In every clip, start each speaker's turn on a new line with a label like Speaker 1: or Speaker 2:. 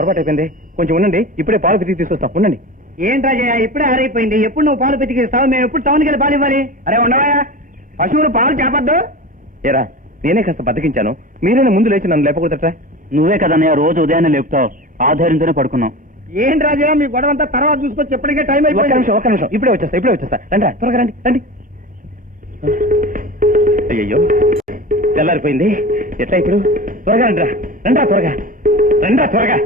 Speaker 1: పొరపాటు అయిపోయింది. కొంచెం ఉండండి ఇప్పుడే పాలు తిరిగి తీసుకొస్తాం. ఉండండి.
Speaker 2: ఏంటి రాజయ్య ఇప్పుడే ఆరైపోయింది. ఎప్పుడు నువ్వు పాలు పితికిస్తావు మేము ఎప్పుడు టౌన్కి వెళ్ళి పాలు ఇవ్వాలి? అరే ఉండవా పశువులు పాలు చేపద్దు
Speaker 1: ఏరా నేనే కాస్త బతికించాను. మీరైనా ముందు లేచి నన్ను లేపకూడదట?
Speaker 3: నువ్వే కదన్నయ్య రోజు ఉదయాన్నే లేపుతావు. ఆధారంతోనే పడుకున్నాం
Speaker 2: ఏంటి రాజయ్య మీ గొడవ అంతా తర్వాత చూసుకొచ్చి ఎప్పటికే టైం అయిపోయింది.
Speaker 1: నిమిషం ఒక్క నిమిషం. ఇప్పుడే వచ్చేస్తా ఇప్పుడే వచ్చేస్తా. రండి త్వరగా రండి రండి. అయ్యయ్యో తెల్లారిపోయింది. ఎట్లా ఇప్పుడు? త్వరగా రండి రండా త్వరగా. రండా త్వరగా.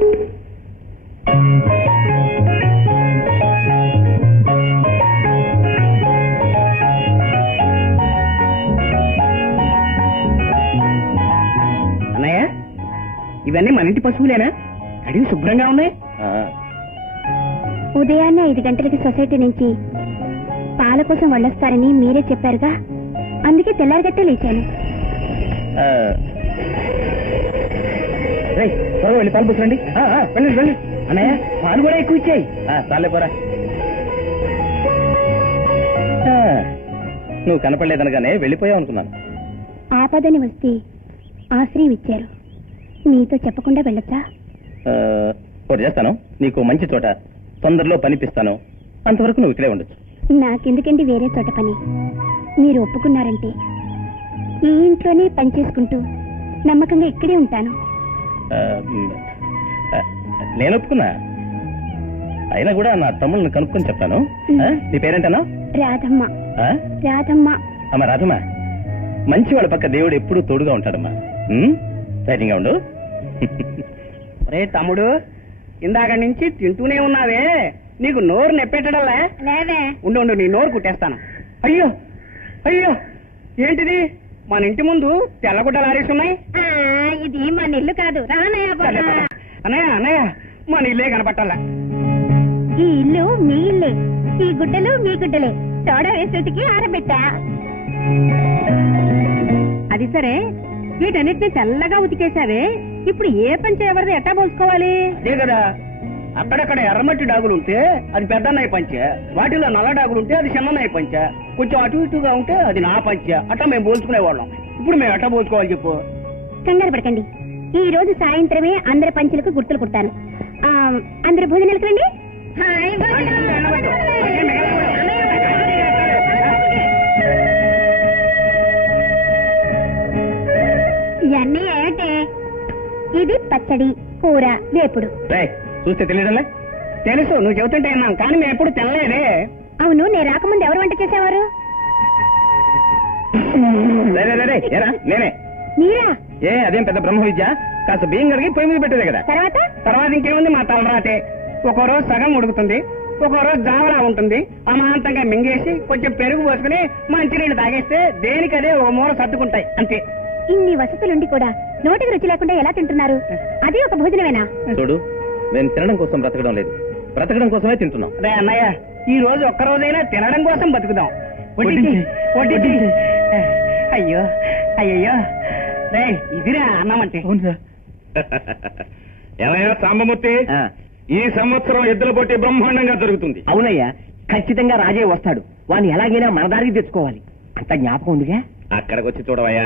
Speaker 2: ఇవన్నీ మన ఇంటి పశువులేనా? అడిగి శుభ్రంగా ఉన్నాయి.
Speaker 4: ఉదయాన్నే ఐదు గంటలకి సొసైటీ నుంచి పాల కోసం వెళ్ళొస్తారని మీరే చెప్పారుగా. అందుకే తెల్లారగట్టే లేచాను.
Speaker 1: త్వరగా వెళ్ళి పాలు పోసరండి వెళ్ళండి వెళ్ళండి.
Speaker 2: అన్నయ్య పాలు కూడా ఎక్కువ ఇచ్చాయి.
Speaker 1: చాలే పోరా. నువ్వు కనపడలేదనగానే వెళ్ళిపోయావు అనుకున్నాను.
Speaker 4: ఆపదని వస్తే ఆశ్రయం ఇచ్చారు. మీతో చెప్పకుండా వెళ్ళొచ్చా?
Speaker 1: ఆ, ఒకటి చేస్తాను. నీకు మంచి చోట తొందరలో పనిపిస్తాను. అంతవరకు నువ్వు ఇక్కడే ఉండొచ్చు.
Speaker 4: నాకెందుకండి వేరే చోట పని? మీరు ఒప్పుకున్నారంటే ఈ ఇంట్లోనే పని చేసుకుంటూ నమ్మకంగా ఇక్కడే ఉంటాను.
Speaker 1: నేను ఒప్పుకున్నా. అయినా కూడా నా తమ్ముళ్ళని కనుక్కొని చెప్తాను. నీ పేరేంటన్నా?
Speaker 4: రాధమ్మ.
Speaker 1: ఆ?
Speaker 4: రాధమ్మ.
Speaker 1: అమ్మ రాధమ్మా. మంచి వాళ్ళ పక్క దేవుడు ఎప్పుడూ తోడుగా ఉంటాడమ్మా? ధైర్యంగా ఉండు.
Speaker 2: రే తమ్ముడు ఇందాక నుంచి తింటూనే ఉన్నావే. నీకు నోరు నెప్పెట్టడంలే.
Speaker 4: లేదే.
Speaker 2: ఉండు ఉండు నీ నోరు కుట్టేస్తాను. అయ్యో అయ్యో ఏంటిది? మన ఇంటి ముందు తెల్లగుడ్డలు ఆరేస్తున్నాయి
Speaker 4: ఇది మన ఇల్లు కాదు.
Speaker 2: అన్నయ్య అన్నయ్య మన ఇల్లే కనపట్టాలా.
Speaker 4: ఈ ఇల్లు మీ ఇల్లే. ఈ గుడ్డలు మీ గుడ్డలే. తోడ వేసేటికి ఆరబెట్టా. అది సరే వీటన్నిటిని తెల్లగా ఉతికేశావే. ఇప్పుడు ఏ పని చేయవరది ఎట్టా పోసుకోవాలి?
Speaker 2: అదే కదా. అక్కడక్కడ ఎర్రమట్టి డాగులు ఉంటే అది పెద్దన్నయ్య పంచే. వాటిలో నల్ల డాగులు ఉంటే అది చిన్నన్నయ్య పంచే. కొంచెం అటు ఇటుగా ఉంటే అది నా పంచే. అట్లా మేము పోల్చుకునేవాళ్ళం ఇప్పుడు మేము ఎట్లా పోల్చుకోవాలి చెప్పు?
Speaker 4: కంగారు పడకండి. ఈ రోజు సాయంత్రమే అందరి పంచులకు గుర్తులు కుడతాను ఆ, అందరు భోజనాలకు రండి ఇవన్నీ ఇది పచ్చడి కూర వేపుడు.
Speaker 1: చూస్తే తెలియడంలే
Speaker 2: తెలుసు నువ్వు చెబుతుంటే విన్నాం కానీ మేము ఎప్పుడు తెల్లలేదే
Speaker 4: అవును నేను రాకముందు ఎవరు వంట చేసేవారు?
Speaker 1: నేనే.
Speaker 4: మీరా?
Speaker 1: ఏ అదేం పెద్ద బ్రహ్మ విద్య? కాస్త బియ్యం కడిగి పొయ్యి మీద పెట్టేదే కదా.
Speaker 4: తర్వాత?
Speaker 2: తర్వాత ఇంకేముంది? మా తలరాతే. ఒక రోజు సగం ఉడుకుతుంది ఒక రోజు జావలా ఉంటుంది. అమాంతంగా మింగేసి కొంచెం పెరుగు పోసుకుని మంచినీళ్ళు తాగేస్తే దేనికదే ఒక మూల సర్దుకుంటాయి అంతే.
Speaker 4: ఇన్ని వసతులుండి కూడా నోటికి రుచి లేకుండా ఎలా తింటున్నారు? అది ఒక భోజనమేనా?
Speaker 1: చూడు మేము తినడం కోసం బ్రతకడం లేదు. బ్రతకడం కోసమే తింటున్నాం.
Speaker 2: రే అన్నయ్య ఈ రోజు ఒక్క రోజైనా తినడం కోసం బతుకుదాం. వడ్డించి, వడ్డించి. అయ్యో అయ్యయ్యో. రే ఇదిరా అన్నం అంటే.
Speaker 1: ఏమయ్యా సాంబమూర్తి ఈ సంవత్సరం ఎద్దుల పోటీ బ్రహ్మాండంగా జరుగుతుంది.
Speaker 2: అవునయ్యా ఖచ్చితంగా రాజే వస్తాడు. వాడిని ఎలాగైనా మన దారికి తెచ్చుకోవాలి. అంత జ్ఞాపకం ఉందిగా?
Speaker 1: అక్కడికి వచ్చి చూడవయ్యా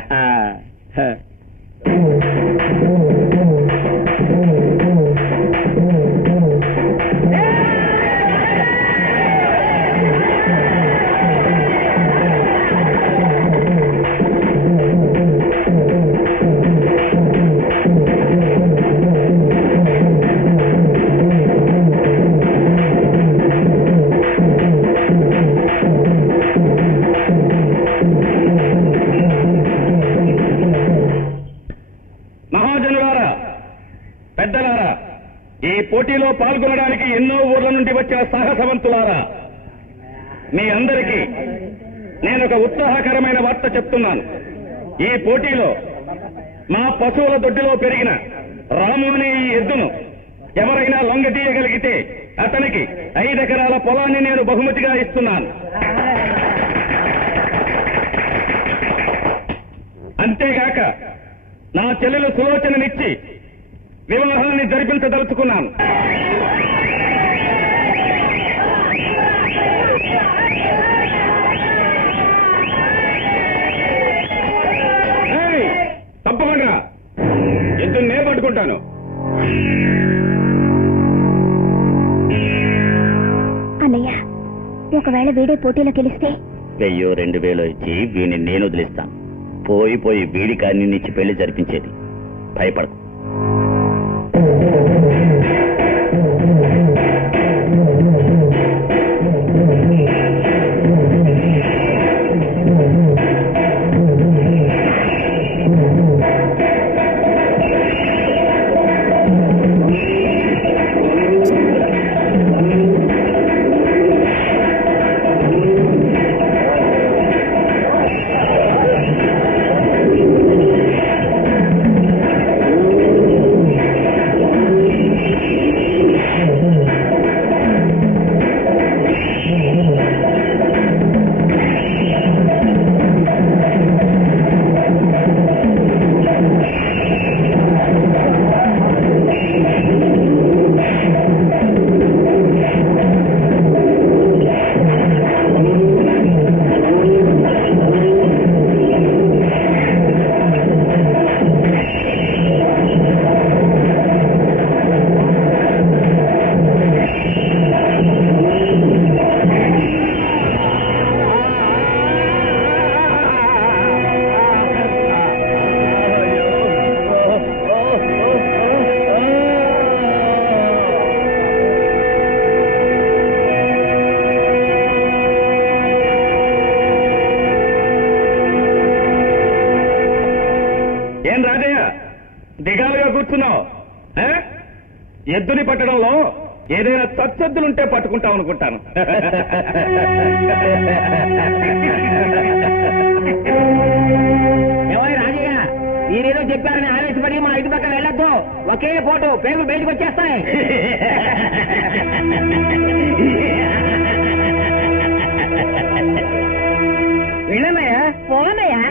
Speaker 1: సాహసవంతులారా మీ అందరికీ నేను ఒక ఉత్సాహకరమైన వార్త చెప్తున్నాను. ఈ పోటీలో మా పశువుల దొడ్డిలో పెరిగిన రాము అనే ఈ ఎద్దును ఎవరైనా లొంగదీయగలిగితే అతనికి ఐదెకరాల పొలాన్ని నేను బహుమతిగా ఇస్తున్నాను. అంతేగాక నా చెల్లెలు సులోచననిచ్చి వివాహాన్ని జరిపించదలుచుకున్నాను. చెప్తాను అన్నయ్య
Speaker 4: ఒకవేళ వీడే పోటీలో గెలిస్తే?
Speaker 3: వెయ్యో రెండు వేలు ఇచ్చి వీడిని నేను వదిలిస్తాను. పోయి పోయి వీడి కానీ నిచ్చి పెళ్ళి జరిపించేది. భయపడకు.
Speaker 5: పట్టడంలో ఏదైనా తచ్చెద్దులుంటే పట్టుకుంటాం అనుకుంటాను.
Speaker 6: మీరేదో చెప్పారని ఆవేశపడి మా ఇంటి పక్కన వెళ్ళొద్దు. ఒకే ఫోటో పేగులు బయటకు వచ్చేస్తాయి. వెళ్ళన్నయ్యా?
Speaker 4: పోనయ్యా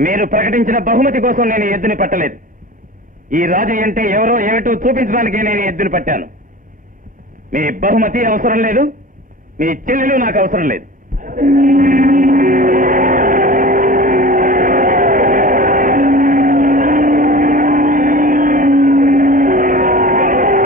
Speaker 1: మీరు ప్రకటించిన బహుమతి కోసం నేను ఎద్దుని పట్టలేదు. ఈ రాజు అంటే ఎవరో ఏమిటో చూపించడానికి నేను ఎద్దుని పట్టాను. మీ బహుమతి అవసరం లేదు మీ చెల్లెలు నాకు అవసరం లేదు.